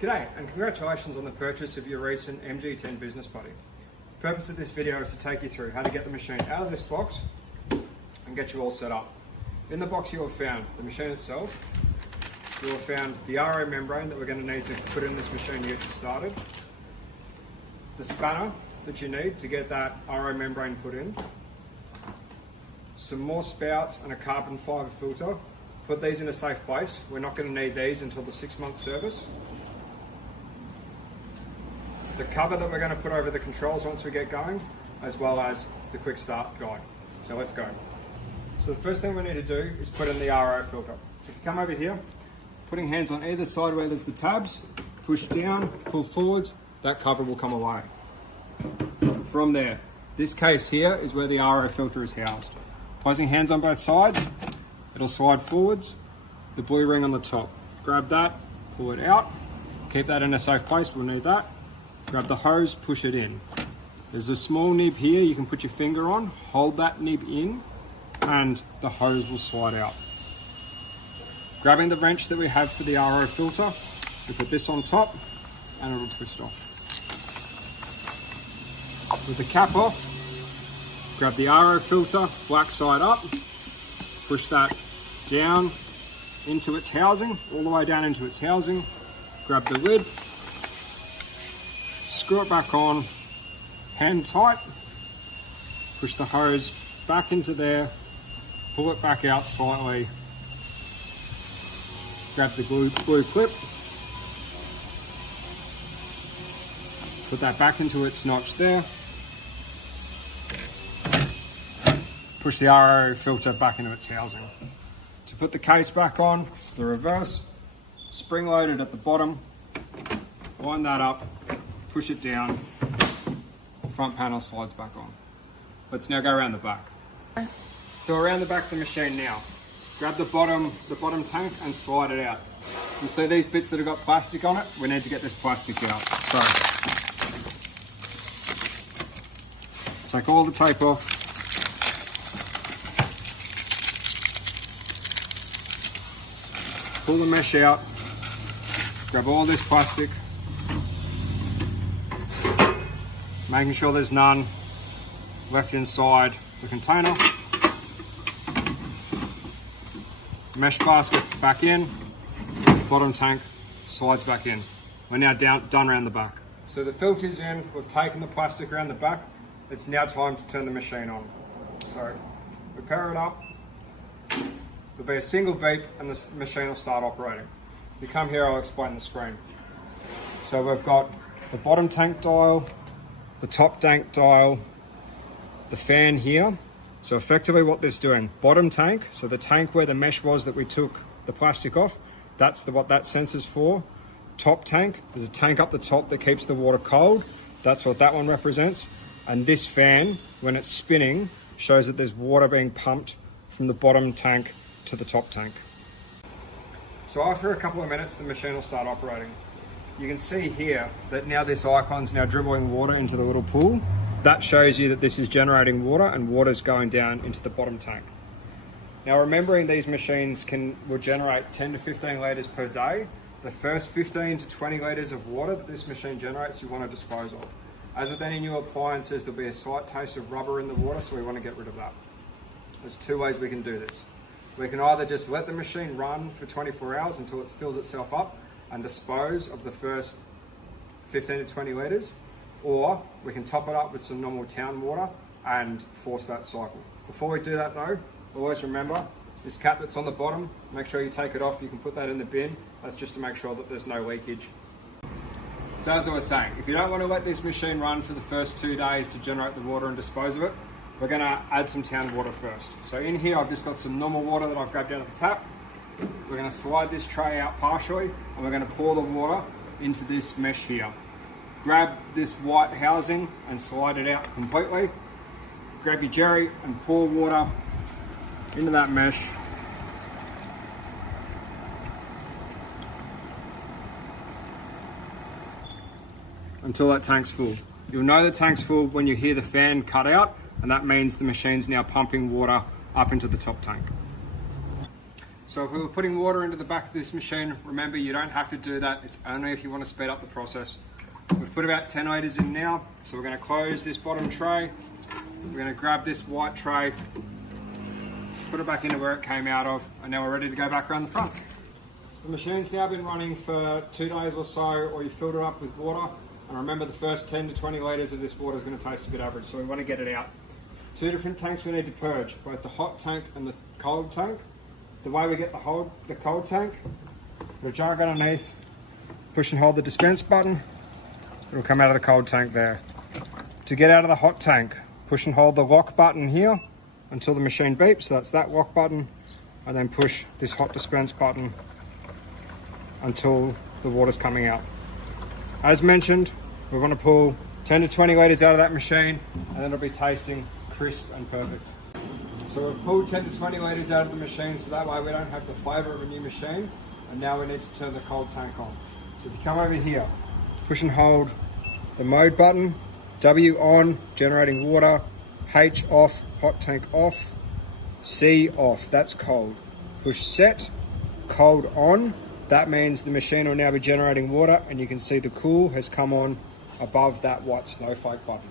G'day and congratulations on the purchase of your recent MG10 Business Buddy. The purpose of this video is to take you through how to get the machine out of this box and get you all set up. In the box you will have found the machine itself, you will have found the RO membrane that we're going to need to put in this machine to get you started, the spanner that you need to get that RO membrane put in, some more spouts and a carbon fibre filter. Put these in a safe place. We're not going to need these until the 6-month service. The cover that we're going to put over the controls once we get going, as well as the quick start guide. So let's go. So the first thing we need to do is put in the RO filter. So if you come over here, putting hands on either side where there's the tabs, push down, pull forwards, that cover will come away. From there, this case here is where the RO filter is housed. Placing hands on both sides, it'll slide forwards, the blue ring on the top. Grab that, pull it out, keep that in a safe place, we'll need that. Grab the hose, push it in. There's a small nib here you can put your finger on, hold that nib in, and the hose will slide out. Grabbing the wrench that we have for the RO filter, we put this on top, and it'll twist off. With the cap off, grab the RO filter, black side up, push that down into its housing, all the way down into its housing, grab the lid, screw it back on, hand tight, push the hose back into there, pull it back out slightly, grab the glue clip, put that back into its notch there, push the RO filter back into its housing. To put the case back on, it's the reverse, spring loaded at the bottom, line that up, push it down, the front panel slides back on. Let's now go around the back. So around the back of the machine now, grab the bottom tank and slide it out. You see these bits that have got plastic on it? We need to get this plastic out. So, take all the tape off, pull the mesh out, grab all this plastic, making sure there's none left inside the container. Mesh basket back in, bottom tank slides back in. We're now done around the back. So the filter's in, we've taken the plastic around the back. It's now time to turn the machine on. So we pair it up, there'll be a single beep and the machine will start operating. If you come here, I'll explain the screen. So we've got the bottom tank dial, the top tank dial, the fan here. So effectively what this is doing, bottom tank, so the tank where the mesh was that we took the plastic off, that's what that sensor's for. Top tank, there's a tank up the top that keeps the water cold, that's what that one represents. And this fan, when it's spinning, shows that there's water being pumped from the bottom tank to the top tank. So after a couple of minutes, the machine will start operating. You can see here that now this icon's now dribbling water into the little pool. That shows you that this is generating water and water's going down into the bottom tank. Now remembering these machines will generate 10 to 15 litres per day. The first 15 to 20 litres of water that this machine generates you want to dispose of. As with any new appliances, there'll be a slight taste of rubber in the water, so we want to get rid of that. There's two ways we can do this. We can either just let the machine run for 24 hours until it fills itself up and dispose of the first 15 to 20 litres, or we can top it up with some normal town water and force that cycle. Before we do that though, always remember this cap that's on the bottom, make sure you take it off, you can put that in the bin. That's just to make sure that there's no leakage. So as I was saying, if you don't want to let this machine run for the first 2 days to generate the water and dispose of it, we're going to add some town water first. So in here I've just got some normal water that I've grabbed down at the tap. We're going to slide this tray out partially and we're going to pour the water into this mesh here. Grab this white housing and slide it out completely. Grab your jerry and pour water into that mesh. Until that tank's full. You'll know the tank's full when you hear the fan cut out, and that means the machine's now pumping water up into the top tank. So if we were putting water into the back of this machine, remember you don't have to do that. It's only if you want to speed up the process. We've put about 10 litres in now, so we're going to close this bottom tray. We're going to grab this white tray, put it back into where it came out of, and now we're ready to go back around the front. So the machine's now been running for 2 days or so, or you filled it up with water. And remember, the first 10 to 20 litres of this water is going to taste a bit average, so we want to get it out. 2 different tanks we need to purge, both the hot tank and the cold tank. The way we get the cold tank, put a jug underneath, push and hold the dispense button, it'll come out of the cold tank there. To get out of the hot tank, push and hold the lock button here until the machine beeps, so that's that lock button, and then push this hot dispense button until the water's coming out. As mentioned, we want to pull 10 to 20 litres out of that machine, and then it'll be tasting crisp and perfect. So we've pulled 10 to 20 litres out of the machine, so that way we don't have the flavour of a new machine. And now we need to turn the cold tank on. So if you come over here, push and hold the mode button, W on, generating water, H off, hot tank off, C off, that's cold. Push set, cold on, that means the machine will now be generating water, and you can see the cool has come on above that white snowflake button.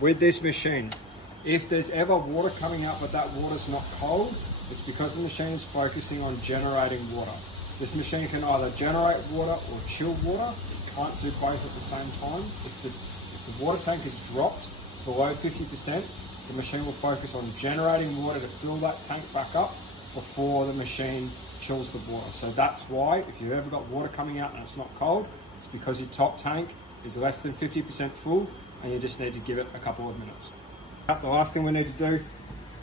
With this machine, if there's ever water coming out but that water's not cold, it's because the machine is focusing on generating water. This machine can either generate water or chill water. It can't do both at the same time. If the water tank is dropped below 50%, the machine will focus on generating water to fill that tank back up before the machine chills the water. So that's why, if you've ever got water coming out and it's not cold, it's because your top tank is less than 50% full and you just need to give it a couple of minutes. The last thing we need to do,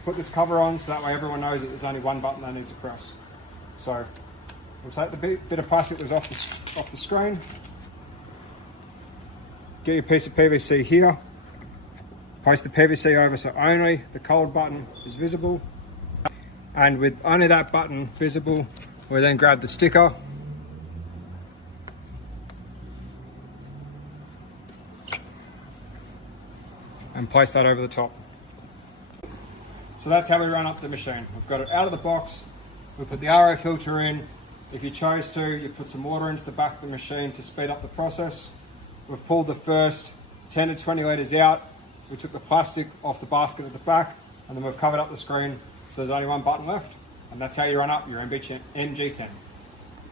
put this cover on so that way everyone knows that there's only one button they need to press. So we'll take the bit of plastic that was off the screen, get your piece of PVC here, place the PVC over so only the cold button is visible, and with only that button visible, we then grab the sticker and place that over the top. So that's how we run up the machine. We've got it out of the box, we put the RO filter in. If you chose to, you put some water into the back of the machine to speed up the process. We've pulled the first 10 to 20 litres out. We took the plastic off the basket at the back, and then we've covered up the screen so there's only one button left. And that's how you run up your MG10.